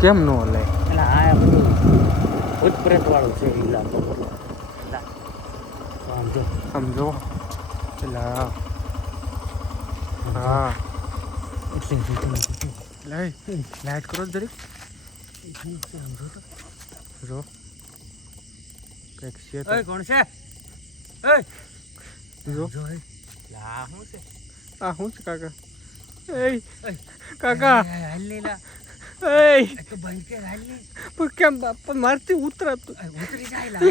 કેમ નો લે? એટલે આ બધું ભૂતપ્રેત વાળું છે જો સમજો. હા. એટલે. લઈ લાઈટ કરો જરીક. જો. કંઈક છે ઓય કોણ છે? ઓય. જો. જો લા હું છે? આ શું છે કાકા? એય કાકા. પણ કેમ બાપા મારથી ઉતરાતું.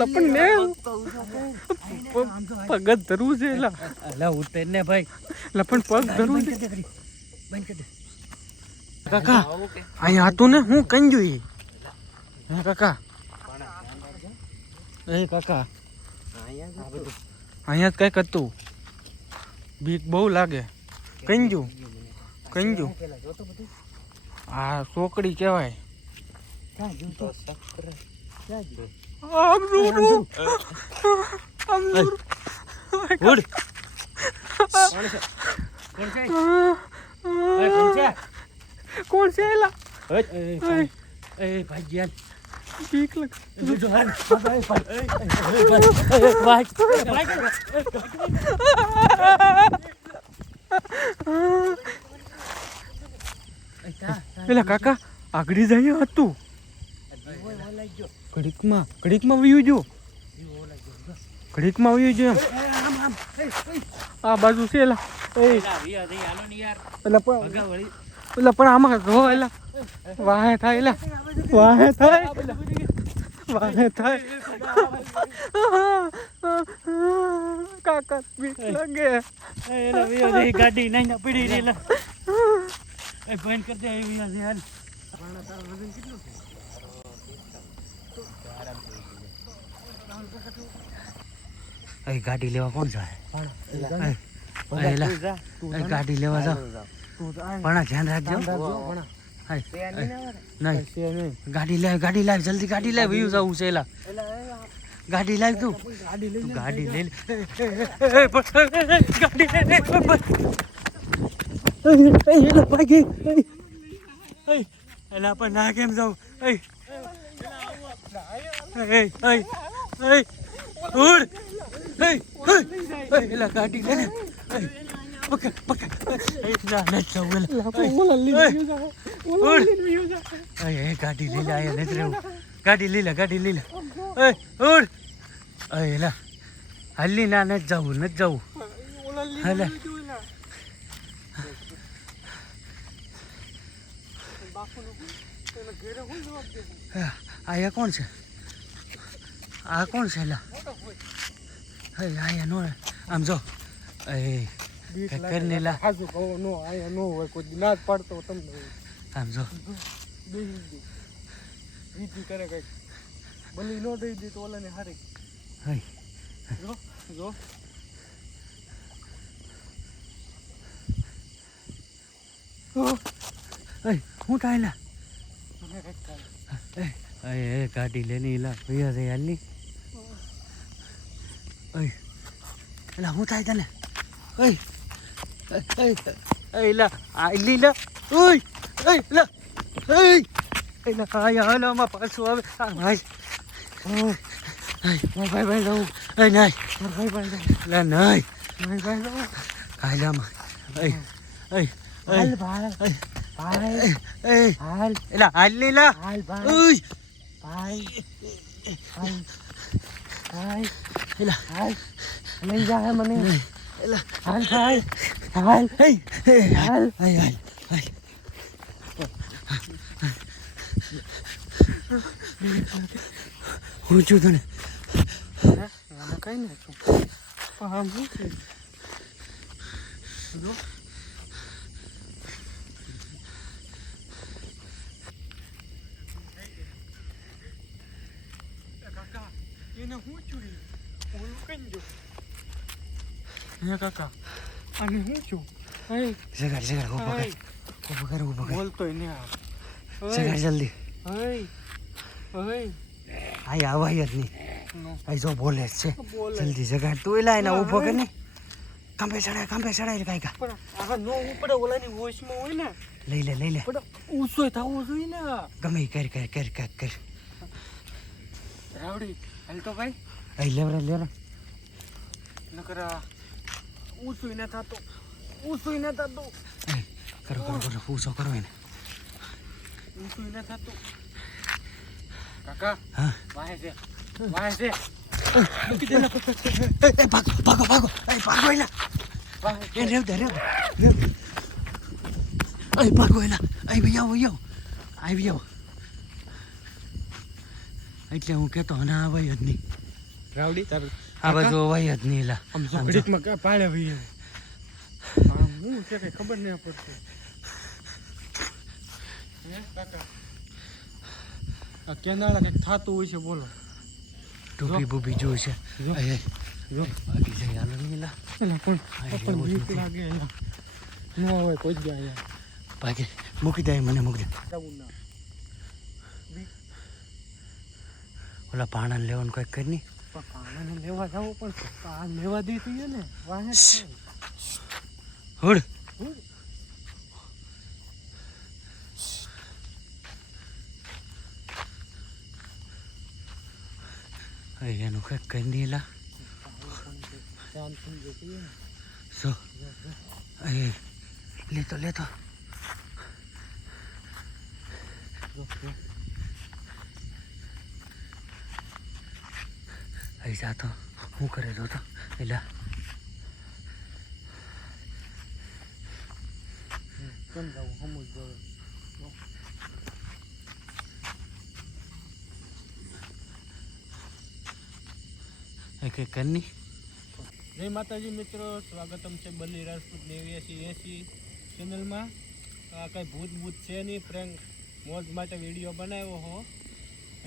પણ પગ જો, જ ધરવું છે ઉતર ને ભાઈ. લા પણ પગ ધરવું છે. કાકા અહીંયા હતું ને? હું કઈ જોઈએ હે કાકા. એ કાકા. અહીંયા જ કંઈક હતું. બીક બહુ લાગે. કંજુ. બધું આ સોકડી કહેવાય. કોણ છે? એલા? એ એ ભાઈ બીક લાગે જો હાલ ભાઈ ભાઈ ભાઈ પેલા કાકા આગળ જઈએ હતું. ઘડીકમાં ઘડીકમાં વયું જો ઘડીકમાં વયું જો એમ. આ બાજુ છે એલા. એ. પણ પેલા પણ આમાં જો એલા. વાહે થાય એલા. વાહે થાય. વાહે થાય. કાકા બીક લાગે. ગાડી નહીં પડી રહી એ બંધ કરી દે એવી હશે હાલ એ ગાડી લેવા કોણ જાય ગાડી લેવા જાવ પણ ધ્યાન રાખજો હાય, નહીં ગાડી લાવ ગાડી લાવ જલ્દી ગાડી લાવ એવું જવું છે એલા ગાડી લાવ તું ગાડી લઈ લે એ, એ, એ, એ, પણ, એ, એ, એ, ગાડી લઈ લે પણ, પણ. એ, એ, એલા ભાગી એ, એ, એલા પણ ના કેમ જાઉં એ એ, એ, એ, એ, એ, એ, એલા ગાડી લે એ, પકડ પકડ એ, ના ના જાઉં એલા એ, એ, એ, ગાડી લઈ લે આયા નથી રહેવું ગાડી લઈ લે ગાડી લઈ લે એ ઉડ એલા હાલી ના નથી જવું નથી જવું હાલે આયા કોણ છે? આ કોણ છે હે આયા નો આમ જો. એ કરીને લા. હાજુ કહો નો આયા નો હોય. કોઈ ના જ પાડતો તમને. આમ જો. બીજી કરે કંઈક. બલી નો દઈ દે તો ઓલાને હારી. હે જો જો. હું. કાયલા મને કંઈક થાય એ એ ગાડી લેની એલા ભૈયા છે હાલની ઓય એલા હું થાય તને ઓય એ એલા આલી લા ઓય ઓય એલા ઓય એલા આયા હાલો માં પાછું આવે આ ભાઈ ઓય આય ભાઈ ભાઈ જાઉં એ નહીં ભાઈ ભાઈ એલા નહીં ભાઈ ભાઈ ભાઈ કાયલામાં ઓય ઓય હાલ ભાઈ ભાઈ એ હાલ. એલા હાલ લીલા હાલ ભાઈ. ભાઈ. હાલ. ભાઈ. એલા. હાલ. લઈ જા મને. એલા. હાલ ભાઈ. હાલ. હાલ. hey, hey. હું છું તને. કઈ ને પણ આમ શું છે જો કાકા એને હું ઓલું કઈ જો હે કાકા. અને હું છું? હે જગાડ જગાડ ઊભો કર. ઊભો કર ઊભો કર. બોલતો એને આ. જગાડ જલ્દી. હે હે આય આવાય જ નહીં આય આઈ જો બોલે છે. બોલે. જલ્દી જગાડ. તું એલા એના ઊભો કર ને. કાંપે ચડાય કાંપે ચડાય કાઈ કા પણ આ નો ઉપડે ઓલાની વોઇસમાં હોય ને. લઈ લે લઈ લે. પણ ઊંચો થવો જોઈએ ને ગમે કર કર કર કર કર. રાવડી હાલ તો ભાઈ. અહીં લેવરા લેવરા. નકર ઊંચું ન થતો ઊંચું ન થતું કરો કરો કરો પૂછો કરો એને. ઊંચું ન થતું. કાકા હા. વાહે છે વાહે છે. ભાગો ભાગો ભાગો. ભાગો એલા એ રેવ દે રેવ રેવ. એ ભાગો એલા અહીં ભાઈ આવો આવો. આવી આવો. એટલે હું કેતો ના આ જ નહીં. રાવડી તાર આ બાજુ વય જ નહીં એલા આમ કા પાડે ભાઈ આમ હું કે કઈ ખબર નહીં પડતી. હે કાકા? આ કેનાળા કંઈક થતું હોય છે બોલો. ટોપી બુપી જોઈ છે. જો. જો. નહીં લા એલા પણ પણ બીક લાગે એલા હોય કોઈ ગયા. યાર ભાગે મૂકી દે મને મૂકી દે જવું ના બીક ઓલા પાણા લેવાનું કંઈક કરી નહીં પણ પાણાને લેવા જાવ પણ આ લેવા દેતી હે ને વાહે. હોડ એનું કંઈક કરી નહીં લા. હે એ લેતો લેતો. જા તો હું કરેલો હતો. એટલે કેમ જવું સમજ જોઈએ એ કંઈક કરી નહીં. જય માતાજી મિત્રો સ્વાગતમ છે બલી રાજપૂત નેવ્યાસી એસી ચેનલમાં આ કઈ ભૂત ભૂત છે નહીં પ્રેન્ક મોજ માટે વીડિયો બનાવ્યો હો.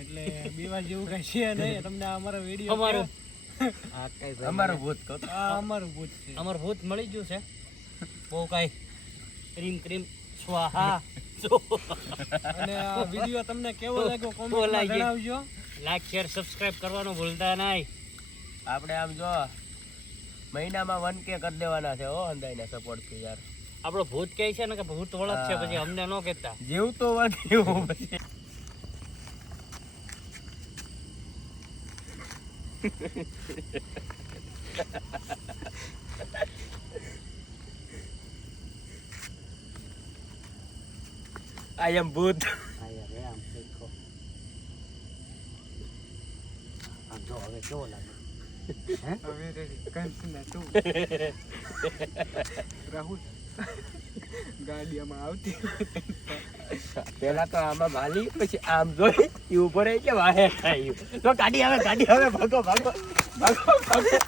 એટલે બીવા જેવું કઈ છે નહીં. તમને અમારો વીડિયો અમારું. અમારું ભૂત આ અમારું ભૂત છે. અમાર ભૂત મળી ગયું છે. બહુ કાંઈ. Cream cream. સ્વાહા. અને આ વીડિયો તમને કેવો લાગ્યો? કોમેન્ટમાં જણાવજો. લાઈક શેર સબસ્ક્રાઇબ કરવાનું ભૂલતા નહીં. આપણે આમ જો મહિનામાં વન કે કરી દેવાના છે હો અંદાજના સપોર્ટથી યાર. આપણો ભૂત કહે છે ને કે ભૂત ઓળખ છે પછી અમને ન કહેતા. જેવું તો વન એવું પછી. આઈ એમ ભૂત જો હવે કેવો લાગે હવે રેડી કંઈ તું રાહુલ ગાડી આમાં આવતી પેલા તો આમાં માલી પછી આમ જોઈ, ઈ ઉપર કે વાહે થાય તો ગાડી આવે ગાડી આવે, ભાગો ભાગો ભાગો ભાગો.